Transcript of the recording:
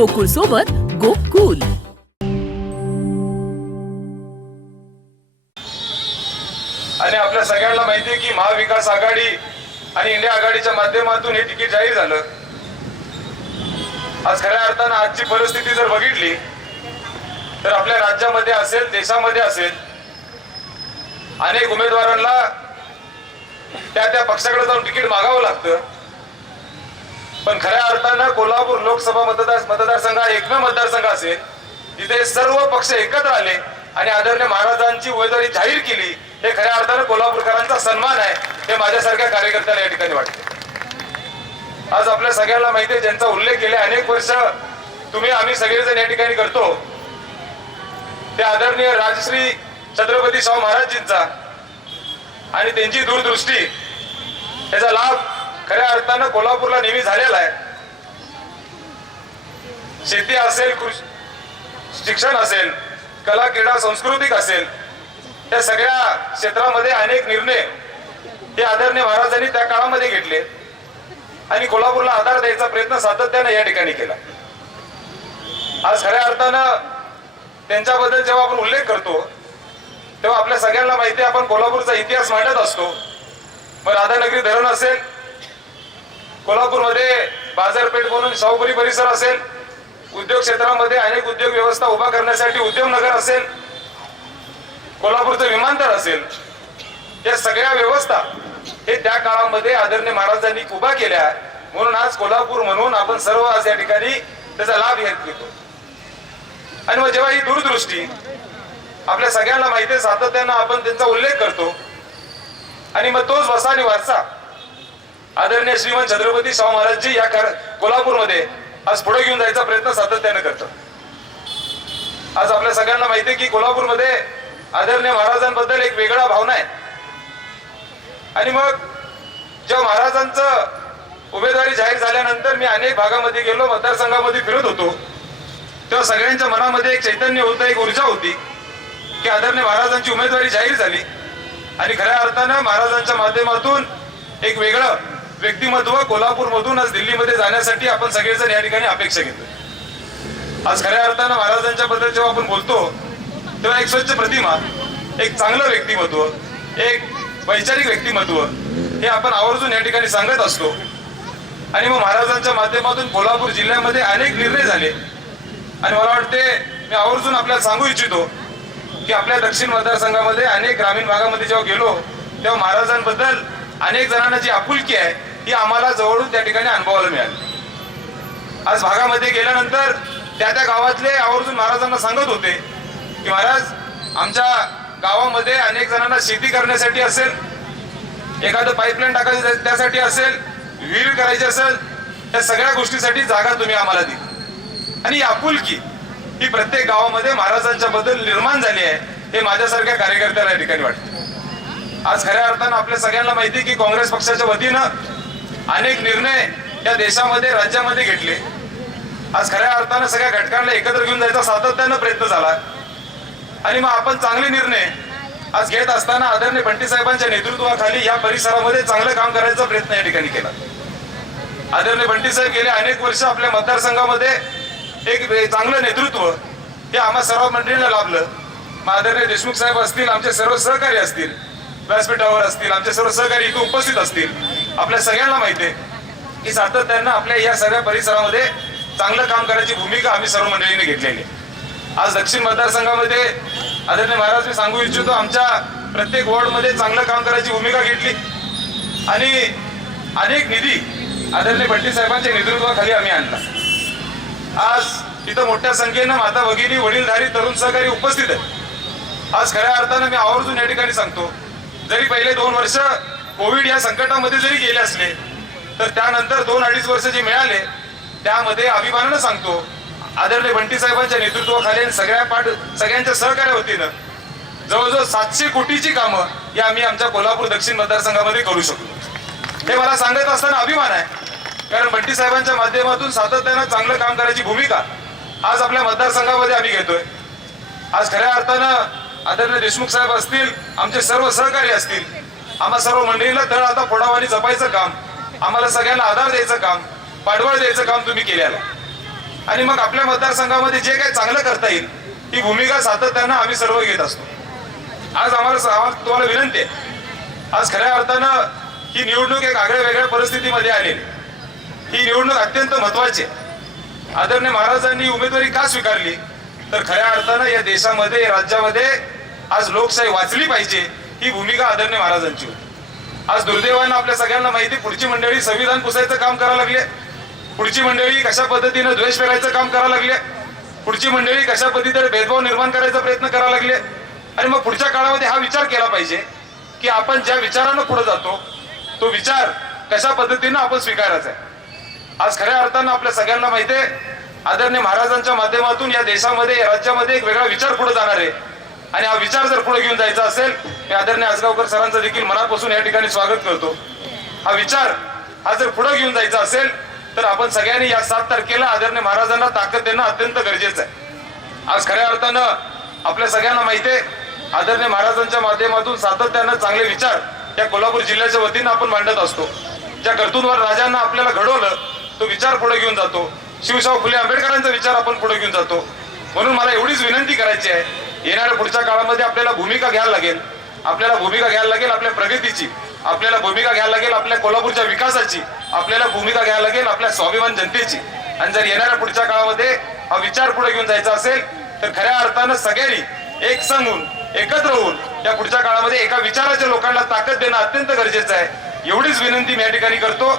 गोकुळ सोबत गोकुल। आणि आपल्या सगळ्यांना माहिती आहे की महाविकास आघाडी आणि इंडिया आघाडीच्या माध्यमातून हे तिकीट जाहीर झालं। आज खऱ्या अर्थानं आजची परिस्थिती जर बघितली तर आपल्या राज्यामध्ये असेल, देशामध्ये असेल, अनेक उमेदवारांना त्या पक्षाकडे जाऊन तिकीट मागावं लागतं। पण खऱ्या अर्थानं कोल्हापूर लोकसभा मतदारसंघ हा एकमेव मतदारसंघ असेल जिथे सर्व पक्ष एकत्र आले आणि आदरणीय महाराजांची उमेदवारी जाहीर केली। हे खऱ्या अर्थानं कोल्हापूरकरांचा सन्मान आहे, हे माझ्यासारख्या कार्यकर्त्याला या ठिकाणी वाटते। आज आपल्या सगळ्यांना माहिती आहे, ज्यांचा उल्लेख गेल्या अनेक वर्ष आम्ही सगळेजण या ठिकाणी करतो, ते आदरणीय राजश्री छत्रपती शाहू महाराजजींचा आणि त्यांची दूरदृष्टी, याचा लाभ खऱ्या अर्थानं कोल्हापूरला नेहमी झालेला आहे। शेती असेल, शिक्षण असेल, कला, क्रीडा, सांस्कृतिक असेल, या सगळ्या क्षेत्रामध्ये अनेक निर्णय हे आदरणीय महाराजांनी त्या काळामध्ये घेतले आणि कोल्हापूरला आधार द्यायचा प्रयत्न सातत्याने या ठिकाणी केला। आज खऱ्या अर्थानं त्यांच्याबद्दल जेव्हा आपण उल्लेख करतो तेव्हा आपल्या सगळ्यांना माहिती आहे, आपण कोल्हापूरचा इतिहास मांडत असतो। मग राधानगरी धरण असेल, कोल्हापूरमध्ये बाजारपेठ म्हणून शाहूपुरी परिसर असेल, उद्योग क्षेत्रामध्ये अनेक उद्योग व्यवस्था उभा करण्यासाठी उद्योगनगर असेल, कोल्हापूरचं विमानतळ असेल, या सगळ्या व्यवस्था हे त्या काळामध्ये आदरणीय महाराजांनी उभा केल्या। म्हणून आज कोल्हापूर म्हणून आपण सर्व आज या ठिकाणी त्याचा लाभ घेतो। आणि मग जेव्हा ही दूरदृष्टी आपल्या सगळ्यांना माहिती आहे, सातत्यानं आपण त्यांचा उल्लेख करतो आणि मग तोच वसा आणि वारसा आदरणीय श्रीमंत छत्रपती शाहू महाराजजी या कोल्हापूरमध्ये आज पुढे घेऊन जायचा प्रयत्न सातत्याने करतात। आज आपल्या सगळ्यांना माहिती आहे की कोल्हापूरमध्ये आदरणीय महाराजांबद्दल एक वेगळा भावना आहे। आणि मग जेव्हा महाराजांचं उमेदवारी जाहीर झाल्यानंतर मी अनेक भागामध्ये गेलो, मतदारसंघामध्ये फिरत होतो, तेव्हा सगळ्यांच्या मनामध्ये एक चैतन्य होतं, एक ऊर्जा होती की आदरणीय महाराजांची उमेदवारी जाहीर झाली आणि खऱ्या अर्थानं महाराजांच्या माध्यमातून एक वेगळं व्यक्तिमत्व कोल्हापूरमधून आज दिल्लीमध्ये जाण्यासाठी आपण सगळेजण या ठिकाणी अपेक्षा घेतो। आज खऱ्या अर्थानं महाराजांच्या बद्दल जेव्हा आपण बोलतो तेव्हा एक स्वच्छ प्रतिमा, एक चांगलं व्यक्तिमत्व, एक वैचारिक व्यक्तिमत्व हे आपण आवर्जून या ठिकाणी सांगत असतो। आणि मग महाराजांच्या माध्यमातून कोल्हापूर जिल्ह्यामध्ये अनेक निर्णय झाले आणि मला वाटते मी आवर्जून आपल्याला सांगू इच्छितो की आपल्या दक्षिण मतदारसंघामध्ये अनेक ग्रामीण भागामध्ये जेव्हा गेलो तेव्हा महाराजांबद्दल अनेक जणांना जी आपुलकी आहे ही आम्हाला जवळून त्या ठिकाणी अनुभवायला मिळाली। आज भागामध्ये गेल्यानंतर त्या गावातले आवर्जून महाराजांना सांगत होते की महाराज, आमच्या गावामध्ये अनेक जणांना शेती करण्यासाठी असेल, एखादं पाईपलाईन टाकायचं त्यासाठी असेल, विहीर करायची असेल, त्या सगळ्या गोष्टीसाठी जागा तुम्ही आम्हाला दिली। आणि आपुलकी ही प्रत्येक गावामध्ये महाराजांच्या बद्दल निर्माण झाली आहे, हे माझ्यासारख्या कार्यकर्त्याला या ठिकाणी वाटते। आज खऱ्या अर्थानं आपल्या सगळ्यांना माहिती आहे की काँग्रेस पक्षाच्या वतीनं अनेक निर्णय या देशामध्ये, राज्यामध्ये घेतले। आज खऱ्या अर्थानं सगळ्या घटकांना एकत्र घेऊन जायचा सातत्यानं प्रयत्न झाला आणि मग आपण चांगले निर्णय आज घेत असताना आदरणीय बंटी साहेबांच्या नेतृत्वाखाली या परिसरामध्ये चांगलं काम करायचा प्रयत्न या ठिकाणी केला। आदरणीय बंटी साहेब गेले अनेक वर्ष आपल्या मतदारसंघामध्ये एक चांगलं नेतृत्व हे आम्हा सर्व मंडळींना लाभलं। आदरणीय देशमुख साहेब असतील, आमचे सर्व सहकारी असतील, व्यासपीठावर असतील, आमचे सर्व सहकारी इथे उपस्थित असतील, आपल्या सगळ्यांना माहिती आहे की सातत्यानं आपल्या या सगळ्या परिसरामध्ये चांगलं काम करायची भूमिका आम्ही सर्व मंडळींनी घेतलेली आहे। आज दक्षिण मतदारसंघामध्ये आदरणीय महाराज मी सांगू इच्छितो, आमच्या प्रत्येक वॉर्डमध्ये चांगलं काम करायची भूमिका घेतली आणि अनेक निधी आदरणीय बंटी साहेबांच्या नेतृत्वाखाली आम्ही आणला। आज इथं मोठ्या संख्येनं माता भगिनी, वडीलधारी, तरुण सहकारी उपस्थित आहेत। आज खऱ्या अर्थानं मी आवर्जून या ठिकाणी सांगतो, जरी पहिले 2 वर्ष कोविड या संकटामध्ये जरी गेले असले तर त्यानंतर 2-2.5 वर्ष जे मिळाले त्यामध्ये अभिमानानं सांगतो आदरणीय बंटी साहेबांच्या नेतृत्वाखाली सगळ्यांच्या सहकार्या वतीनं जवळजवळ 700 कोटीची कामं या आम्ही आमच्या कोल्हापूर दक्षिण मतदारसंघामध्ये करू शकतो। हे मला सांगत असताना अभिमान आहे, कारण बंटी साहेबांच्या माध्यमातून सातत्यानं चांगलं काम करायची भूमिका आज आपल्या मतदारसंघामध्ये आम्ही घेतोय। आज खऱ्या अर्थानं आदरणीय देशमुख साहेब असतील, आमचे सर्व सहकारी असतील, आम्हा सर्व मंडळीला तळ आता फोडावानी जपायचं काम, आम्हाला सगळ्यांना आधार द्यायचं काम, पाठबळ द्यायचं काम तुम्ही केलेलं आहे। आणि मग आपल्या मतदारसंघामध्ये जे काही चांगलं करता येईल ही भूमिका सातत्यानं आम्ही सर्व घेत असतो. आज आम्हाला तुम्हाला विनंती आहे, आज खऱ्या अर्थानं ही निवडणूक एक आगळ्या वेगळ्या परिस्थितीमध्ये आलेली. ही निवडणूक अत्यंत महत्वाची आहे. आदरणीय महाराजांनी उमेदवारी का स्वीकारली तर खऱ्या अर्थानं या देशामध्ये राज्यामध्ये आज लोकशाही वाचली पाहिजे ही भूमिका आदरणीय महाराजांची होती. आज दुर्दैवानं आपल्या सगळ्यांना माहिती, पुढची मंडळी संविधान पुसायचं काम करायला लागले, पुढची मंडळी कशा पद्धतीनं द्वेष पेरायचं काम करायला लागले, पुढची मंडळी कशा पद्धतीने भेदभाव निर्माण करायचा प्रयत्न करायला लागले. आणि मग पुढच्या काळामध्ये हा विचार केला पाहिजे की आपण ज्या विचारानं पुढे जातो तो विचार कशा पद्धतीनं आपण स्वीकारायचा आहे. आज खऱ्या अर्थानं आपल्या सगळ्यांना माहिती आहे, आदरणीय महाराजांच्या माध्यमातून या देशामध्ये राज्यामध्ये एक वेगळा विचार पुढे जाणार आहे. आणि हा विचार जर पुढे घेऊन जायचा असेल, मी आदरणीय आजगावकर सरांचं देखील मनापासून या ठिकाणी स्वागत करतो. हा विचार हा जर पुढे घेऊन जायचा असेल तर आपण सगळ्यांनी या 7 तारखेला आदरणीय महाराजांना ताकद देणं अत्यंत गरजेचं आहे. आज खऱ्या अर्थानं आपल्या सगळ्यांना माहिती आहे, आदरणीय महाराजांच्या माध्यमातून सातत्यानं चांगले विचार या कोल्हापूर जिल्ह्याच्या वतीनं आपण मांडत असतो. ज्या कर्तृत्ववान राजांना आपल्याला घडवलं तो विचार पुढे घेऊन जातो. शिवशाहू फुले आंबेडकरांचा विचार आपण पुढे घेऊन जातो. म्हणून मला एवढीच विनंती करायची आहे, येणाऱ्या पुढच्या काळामध्ये आपल्याला भूमिका घ्यायला लागेल. आपल्याला भूमिका घ्यायला लागेल आपल्या प्रगतीची, आपल्याला भूमिका घ्यायला लागेल आपल्या कोल्हापूरच्या विकासाची, आपल्याला भूमिका घ्यायला लागेल आपल्या स्वाभिमान जनतेची. आणि जर येणाऱ्या पुढच्या काळामध्ये हा विचार पुढे घेऊन जायचा असेल तर खऱ्या अर्थानं सगळ्यांनी एक संघ होऊन एकत्र होऊन या पुढच्या काळामध्ये एका विचाराच्या लोकांना ताकद देणं अत्यंत गरजेचं आहे. एवढीच विनंती मी या ठिकाणी करतो.